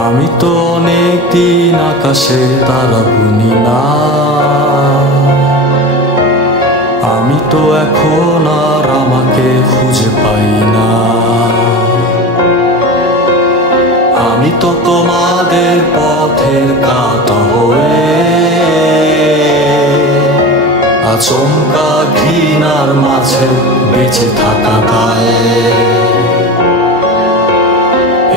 আমি তো অনেক দিন আকাশে তারা গুনি না, আমি তো এখন আর আমাকে খুঁজে পাই না। আমি তো তোমাদের পথের কাঁটা হয়ে আচমকা ঘৃণার মাঝে বেঁচে থাকা দায়।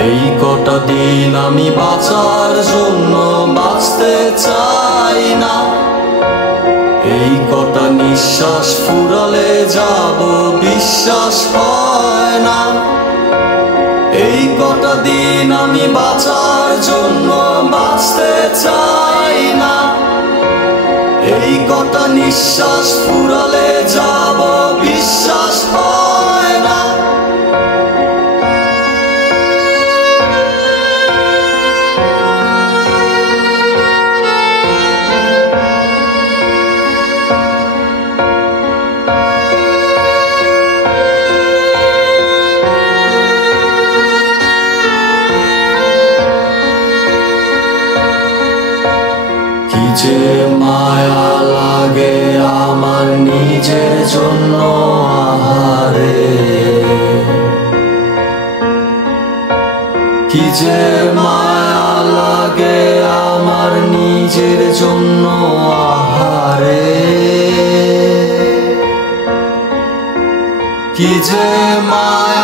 এই কটা দিন আমি বাঁচার জন্য বাঁচতে চাই না, এই কটা নিঃশ্বাস ফুরালে যাব বিশ্বাস হয় না। এই কটা দিন আমি বাঁচার জন্য বাঁচতে চাই না, এই কটা নিঃশ্বাস ফুরালে যাব বিশ্বাস হয় না। কি যে মায়া লাগে আমার নিজের জন্য আহারে, কি যে মায়া লাগে আমার নিজের জন্য আহারে, কি যে মায়া